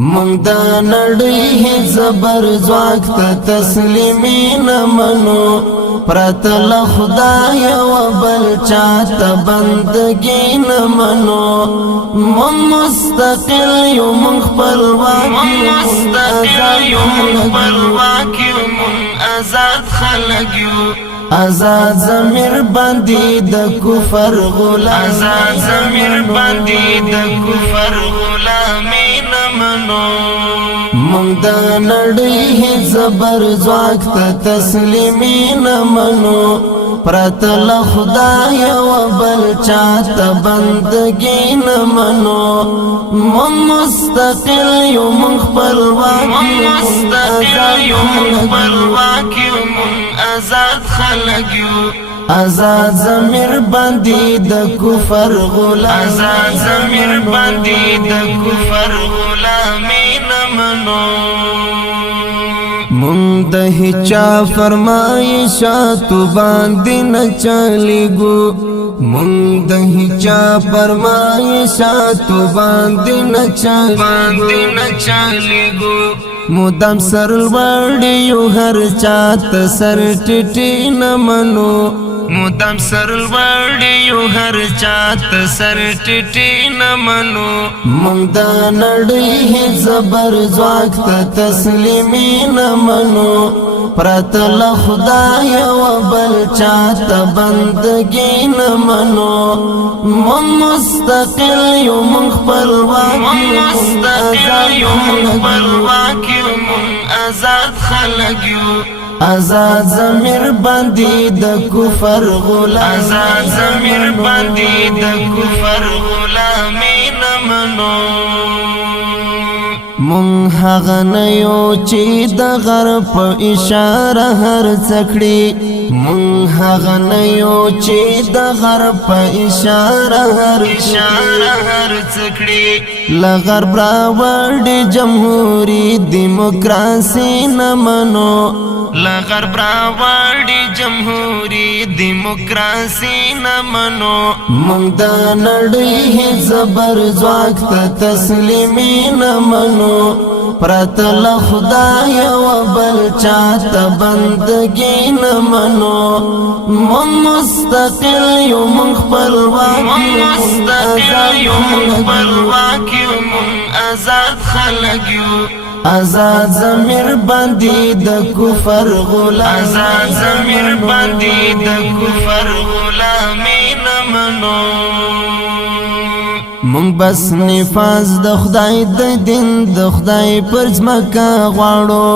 مونږ د نړۍ زبر ځواک ته تسلیمي نه منو پرته له خدای او بل چاته بندګي نه منو مونږ مستقل یو مونږ خپلواک یو مونږ آزاد خلک یو آزاد ضمیر باندې د کفر غلام آزاد ضمیر باندې د کفر غلامي نه منو مونږ د نړۍ زبر ځواک ته تسلیمي نه منو پرته له خدای او بل چاته بندګي نه منو مونږ مستقل یو مونږ خپلواک یو مونږ آزاد خلک یو آزاد ضمیر باندې د کفر غلام آزاد ضمیر باندې د کفر غلامي نه منو مونږ د هیچا فرمایشات باندې نه چلیږو مونږ د هیچا فرمایشات باندې نه چلیږو مدام سر وړیو هر چاته سر ټټی نه منو مدام سر وړیو هر چاته سر ټټی نه منو مونږ د نړۍ زبر ځواک ته تسلیمي نه منو پرته له خدای او بل چاته بندګي نه منو مونږ مستقل یو مونږ خپلواک یو مونږ آزاد خلک یو آزاد ضمیر باندې د کفر غلام آزاد ضمیر باندې د کفر غلامي نه منو مونږ هغه نه یو چې د غرب په اشاره هر څکړي مونږ هغه نه یو چې د غرب په اشاره هر څکړي له غرب راوړې جمهوریت دیموکراسي نه منو له غرب راوړې جمهوریت دیموکراسي نه منو مونږ د نړۍ زبر ځواک ته تسلیمي نه منو پرته له خدای او بل چاته بندګي نه منو مونږ مستقل یو مونږ خپلواک یو مونږ آزاد خلک یو آزاد ضمیر باندې د کفر غلام آزاد ضمیر باندې د کفر غلامي نه منو مونږ بس نفاذ د خدای د دین د خدای پر ځمکه غواړو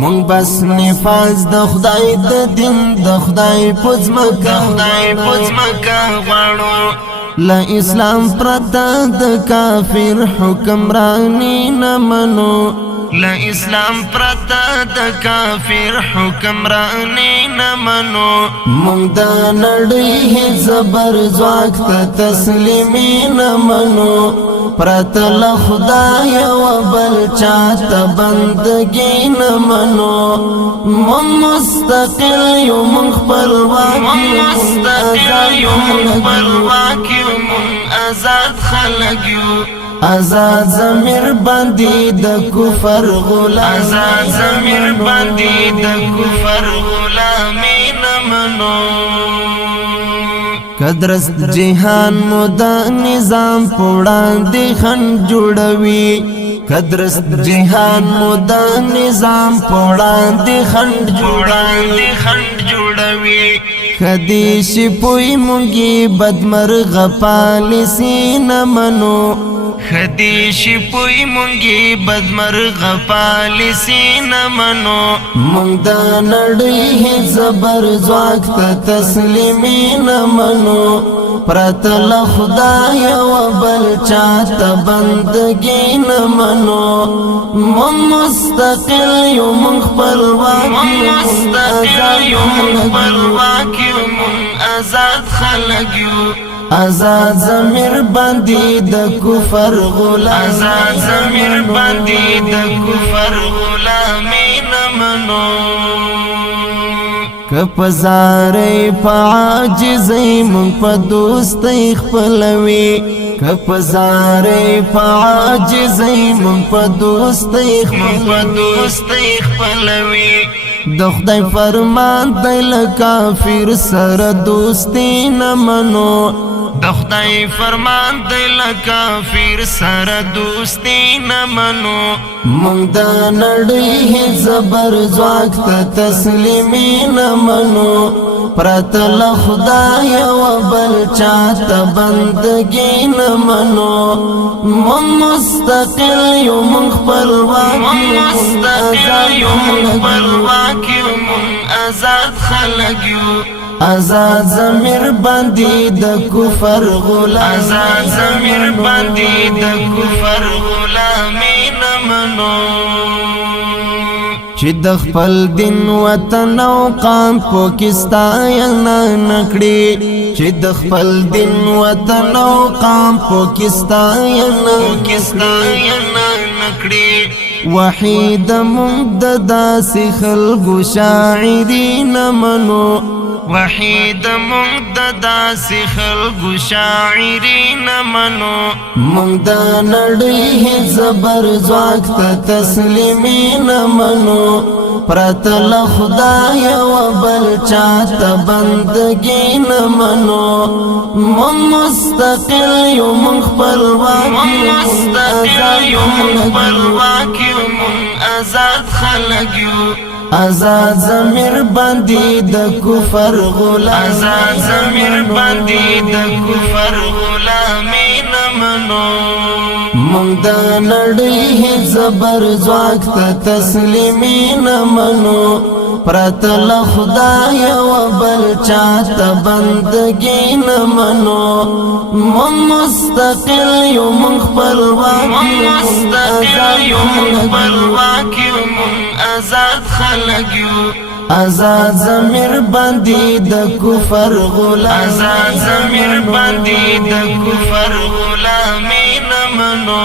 مونږ بس نفاذ د خدای د دین د خدای پر ځمکه غواړو لا اسلام پرته د کافر حکمرانی نه منو لا اسلام پرته د کافر حکمرانی نه منو مونږ د نړۍ زبر ځواک ته تسلیمي نه منو پرته له خدای او بل چاته بندګي نه منو مونږ مستقل یو مونږ خپلواک یو مونږ آزاد خلک یو آزاد ضمیر باندې د کفر غلام آزاد ضمیر باندې د کفر غلامي نه منو کدرس جهان مو د نظام پوړاندې خند جوړوي کدرس جهان مو د نظام پوړاندې خند جوړوي خدیش پوی مونږی بدمرغ پالیسی نه منو خدیش پوی مونږی بدمرغ پالیسی نه منو مونږ د نړۍ زبر ځواک ته تسلیمي نه منو پرته له خدای او بل چاته بندګي نه منو مونږ مستقل یو مونږ خپلواک یو مونږ آزاد خلک یو آزاد ضمیر باندې د کفر غلام آزاد ضمیر باندې د کفر غلامي نه منو کپزاری پا عاجزی من پا دوستی خپلوی کپزاری پا عاجزی من پا دوستی خپلوی د خدای فرمان دی لکافر سره دوستی نمنو د خدای فرمان دی لکافر سره دوستی نمنو مونږ د نړۍ زبر ځواک ته تسلیمي نمنو پرته له خدای و بل چاته بندګي نمنو مونږ مستقل یو مونږ خپلواک یو مونږ آزاد خلک یو آزاد ضمیر باندې د کفر غلامي نمنو چې د خپل دین وطن او قام پاکستان نکړي چې د خپل دین وطن او قام پاکستان نکړي وحید ممدد خلکو شاعرین منو وحید ممدد خلکو شاعرین منو مونږ د نړۍ زبر ځواک ته تسلیمي منو پرته له خدای و بل چاته بندګي نمنو مونږ مستقل یو مونږ خپلواک یو مونږ آزاد خلک یو آزاد ضمیر باندې د کفر غلامي نمنو مونږ د نړۍ زبر ځواک ته تسلیمي نمنو پرته له خدای و بل چاته بندګي نمنو مونږ مستقل یو مونږ خپلواک یو مونږ آزاد خلک یو آزاد ضمیر باندې د کفر غلامي نمنو